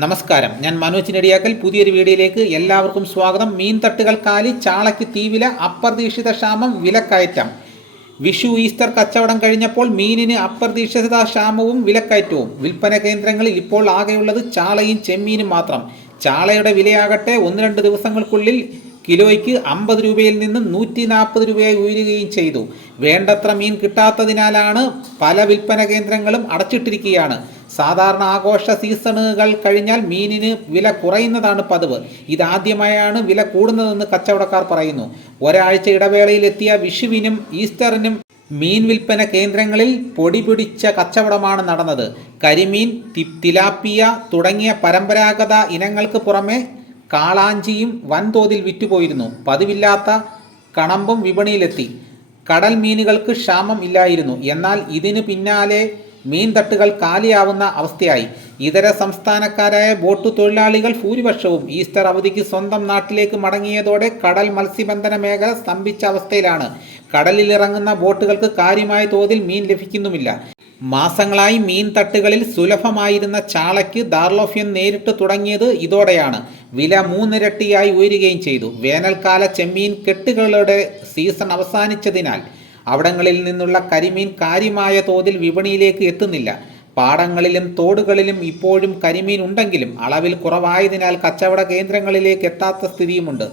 നമസ്കാരം. ഞാൻ മനോജ് നെടിയാക്കൽ. പുതിയൊരു വീഡിയോയിലേക്ക് എല്ലാവർക്കും സ്വാഗതം. മീൻ തട്ടുകൾ കാലി ചാളയ്ക്ക് തീവില അപ്രതീക്ഷിത ക്ഷാമം വിലക്കയറ്റം. വിഷു ഈസ്റ്റർ കച്ചവടം കഴിഞ്ഞപ്പോൾ മീനിന് അപ്രതീക്ഷിത ക്ഷാമവും വിലക്കയറ്റവും. വിൽപ്പന കേന്ദ്രങ്ങളിൽ ഇപ്പോൾ ആകെയുള്ളത് ചാളയും ചെമ്മീനും മാത്രം. ചാളയുടെ വിലയാകട്ടെ ഒന്ന് രണ്ട് ദിവസങ്ങൾക്കുള്ളിൽ കിലോയ്ക്ക് അമ്പത് രൂപയിൽ നിന്ന് നൂറ്റി നാൽപ്പത് രൂപയായി ഉയരുകയും ചെയ്തു. വേണ്ടത്ര മീൻ കിട്ടാത്തതിനാലാണ് പല വിൽപ്പന കേന്ദ്രങ്ങളും അടച്ചിട്ടിരിക്കുകയാണ്. സാധാരണ ആഘോഷ സീസണുകൾ കഴിഞ്ഞാൽ മീനിന് വില കുറയുന്നതാണ് പതിവ്. ഇതാദ്യമായാണ് വില കൂടുന്നതെന്ന് കച്ചവടക്കാർ പറയുന്നു. ഒരാഴ്ച ഇടവേളയിൽ എത്തിയ വിഷുവിനും ഈസ്റ്ററിനും മീൻ വിൽപ്പന കേന്ദ്രങ്ങളിൽ പൊടി പിടിച്ച കച്ചവടമാണ് നടന്നത്. കരിമീൻ തിലാപ്പിയ തുടങ്ങിയ പരമ്പരാഗത ഇനങ്ങൾക്ക് പുറമെ കാളാഞ്ചിയും വൻതോതിൽ വിറ്റുപോയിരുന്നു. പതിവില്ലാത്ത കണമ്പും വിപണിയിലെത്തി. കടൽ മീനുകൾക്ക് ക്ഷാമം ഇല്ലായിരുന്നു. എന്നാൽ ഇതിന് പിന്നാലെ മീൻ തട്ടുകൾ കാലിയാവുന്ന അവസ്ഥയായി. ഇതര സംസ്ഥാനക്കാരായ ബോട്ട് തൊഴിലാളികൾ ഭൂരിപക്ഷവും ഈസ്റ്റർ അവധിക്ക് സ്വന്തം നാട്ടിലേക്ക് മടങ്ങിയതോടെ കടൽ മത്സ്യബന്ധന മേഖല സ്തംഭിച്ച അവസ്ഥയിലാണ്. കടലിലിറങ്ങുന്ന ബോട്ടുകൾക്ക് കാര്യമായ തോതിൽ മീൻ ലഭിക്കുന്നുമില്ല. മാസങ്ങളായി മീൻ തട്ടുകളിൽ സുലഭമായിരുന്ന ചാളയ്ക്ക് ദാർലോഫ്യം നേരിട്ട് തുടങ്ങിയത് ഇതോടെയാണ്. വില മൂന്നിരട്ടിയായി ഉയരുകയും ചെയ്തു. വേനൽക്കാല ചെമ്മീൻ കെട്ടുകളുടെ സീസൺ അവസാനിച്ചതിനാൽ അവിടങ്ങളിൽ നിന്നുള്ള കരിമീൻ കാര്യമായ തോതിൽ വിപണിയിലേക്ക് എത്തുന്നില്ല. പാടങ്ങളിലും തോടുകളിലും ഇപ്പോഴും കരിമീൻ ഉണ്ടെങ്കിലും അളവിൽ കുറവായതിനാൽ കച്ചവട കേന്ദ്രങ്ങളിലേക്ക് എത്താത്ത സ്ഥിതിയുമുണ്ട്.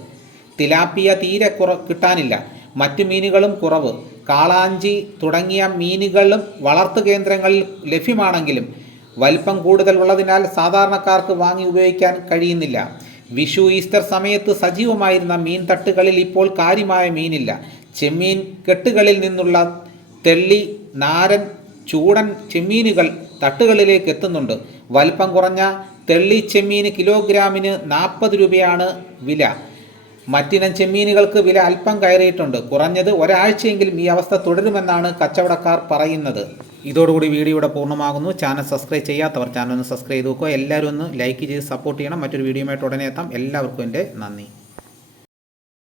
തിലാപ്പിയ തീരെ കുറ കിട്ടാനില്ല. മറ്റു മീനുകളും കുറവ്. കാളാഞ്ചി തുടങ്ങിയ മീനുകളും വളർത്തു കേന്ദ്രങ്ങളിൽ ലഭ്യമാണെങ്കിലും വലിപ്പം കൂടുതൽ ഉള്ളതിനാൽ സാധാരണക്കാർക്ക് വാങ്ങി ഉപയോഗിക്കാൻ കഴിയുന്നില്ല. വിഷു ഈസ്റ്റർ സമയത്ത് സജീവമായിരുന്ന മീൻ തട്ടുകളിൽ ഇപ്പോൾ കാര്യമായ മീനില്ല. ചെമ്മീൻ കെട്ടുകളിൽ നിന്നുള്ള തെള്ളി നാരൻ ചൂടൻ ചെമ്മീനുകൾ തട്ടുകളിലേക്ക് എത്തുന്നുണ്ട്. വലിപ്പം കുറഞ്ഞ തെള്ളി ചെമ്മീന് കിലോഗ്രാമിന് നാൽപ്പത് രൂപയാണ് വില. മറ്റിനം ചെമ്മീനുകൾക്ക് വില അല്പം കയറിയിട്ടുണ്ട്. കുറഞ്ഞത് ഒരാഴ്ചയെങ്കിലും ഈ അവസ്ഥ തുടരുമെന്നാണ് കച്ചവടക്കാർ പറയുന്നത്. ഇതോടുകൂടി വീഡിയോ ഇവിടെ പൂർണമാകുന്നു. ചാനൽ സബ്സ്ക്രൈബ് ചെയ്യാത്തവർ ചാനൽ ഒന്ന് സബ്സ്ക്രൈബ് ചെയ്ത് നോക്കുക എല്ലാവരും ഒന്ന് ലൈക്ക് ചെയ്ത് സപ്പോർട്ട് ചെയ്യണം. മറ്റൊരു വീഡിയോയുമായിട്ട് ഉടനെ എത്താം. എല്ലാവർക്കും എന്റെ നന്ദി.